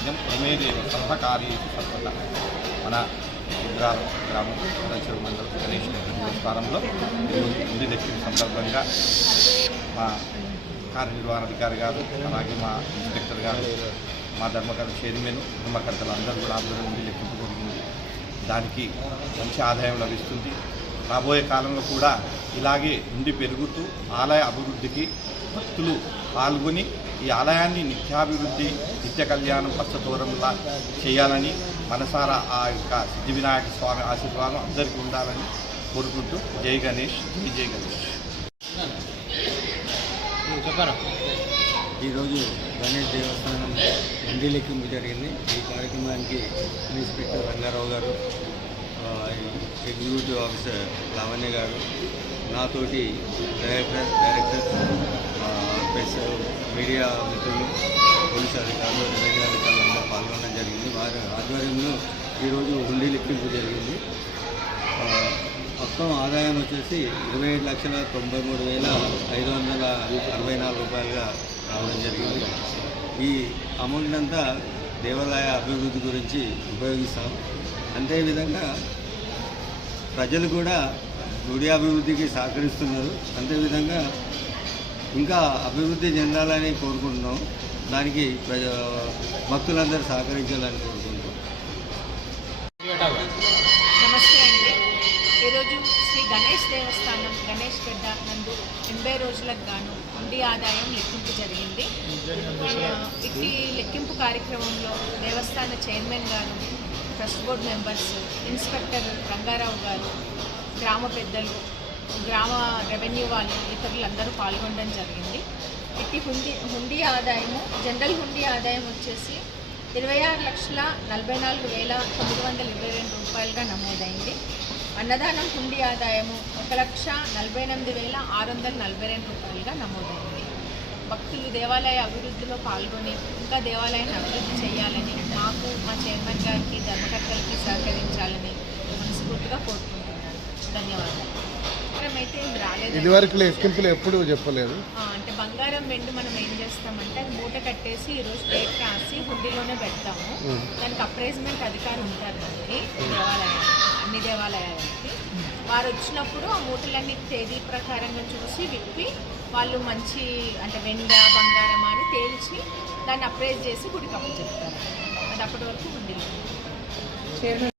యజ్ఞం ప్రమేదేవ సర్వకార్య సర్వత మన గ్రామం చెరువు మండలం గణేష్ దేవస్థానంలో హుండీ లెక్కింపు సందర్భంగా మా కార్యనిర్వహణాధికారి గారు అలాగే మా ఇన్స్పెక్టర్ గారు మా ధర్మకర్త చైర్మన్ ధర్మకర్తలు అందరూ కూడా ఆధ్వర్యంలో హుండీ లెక్కింపు జరిగింది. దానికి మంచి ఆదాయం లభిస్తుంది. రాబోయే కాలంలో కూడా ఇలాగే హుండీ పెరుగుతూ ఆలయ అభివృద్ధికి భక్తులు పాల్గొని ఈ ఆలయాన్ని నిత్యాభివృద్ధి నిత్య కళ్యాణం పచ్చతోరంలా చేయాలని మనసారా ఆ యొక్క సిద్ధి వినాయక స్వామి ఆశీర్వాదం అందరికీ ఉండాలని కోరుకుంటూ జై గణేష్ జై గణేష్. ఈరోజు గణేష్ దేవస్థానం హుండీ లెక్కింపు జరిగింది. ఈ కార్యక్రమానికి ఇన్స్పెక్టర్ రంగారావు గారు, ఎగ్జిక్యూటివ్ ఆఫీసర్ లావణ్య గారు, నాతోటి డైరెక్టర్ ప్రెస్ మీడియా మిత్రులు, పోలీసు అధికారులు, రెవెన్యూ అధికారులు అందరూ పాల్గొనడం జరిగింది. వారి ఆధ్వర్యంలో ఈరోజు హుండీ లెక్కింపు జరిగింది. మొత్తం ఆదాయం వచ్చేసి 27,93,564 రూపాయలుగా రావడం జరిగింది. ఈ అమౌంట్ అంతా దేవాలయ అభివృద్ధి గురించి ఉపయోగిస్తాం. అంతేవిధంగా ప్రజలు కూడా గుడి అభివృద్ధికి సహకరిస్తున్నారు. అంతేవిధంగా ఇంకా అభివృద్ధి చెందాలని కోరుకుంటున్నాం. దానికి భక్తులందరూ సహకరించాలని కోరుకుంటున్నాం. నమస్తే అండి. ఈరోజు శ్రీ గణేష్ దేవస్థానం గణేష్ గడ్డ నందు 80 రోజులకు గాను హుండీ ఆదాయం లెక్కింపు జరిగింది. ఇట్టి లెక్కింపు కార్యక్రమంలో దేవస్థాన చైర్మన్ గారు, trust board members, inspector Rangarao గారు, గ్రామ పెద్దలు, గ్రామ రెవెన్యూ వాళ్ళు, ఇతరులందరూ పాల్గొనడం జరిగింది. ఇట్టి హుండీ ఆదాయము జనరల్ హుండీ ఆదాయం వచ్చేసి 26,44,922 రూపాయలుగా నమోదైంది. అన్నదానం హుండీ ఆదాయము 1,48,642 రూపాయలుగా నమోదైంది. భక్తులు దేవాలయ అభివృద్ధిలో పాల్గొని ఇంకా దేవాలయాన్ని అభివృద్ధి చేయాలని మాకు, మా చైర్మన్ గారికి, ధర్మకర్తలకి సహకరించాలని మనస్ఫూర్తిగా కోరుకుంటున్నాను. ధన్యవాదాలు. అయితే రాలేదు, ఇదివరకు లెక్కింపులు ఎప్పుడు చెప్పలేదు. అంటే బంగారం వెండి మనం ఏం చేస్తామంటే అది మూట కట్టేసి ఈరోజు డేట్ రాసి హుండీలోనే పెడతాము. దానికి అప్రైజ్మెంట్ అధికారి ఉంటారు మనకి అన్ని దేవాలయాలకి. వారు వచ్చినప్పుడు ఆ మూటలన్నీ తేదీ ప్రకారంగా చూసి విప్పి వాళ్ళు మంచి అంటే వెండ బంగారం అని తేల్చి దాన్ని అప్రైజ్ చేసి గుడికి అప్పు చెప్తారు. అది అప్పటి వరకు హుండీలో.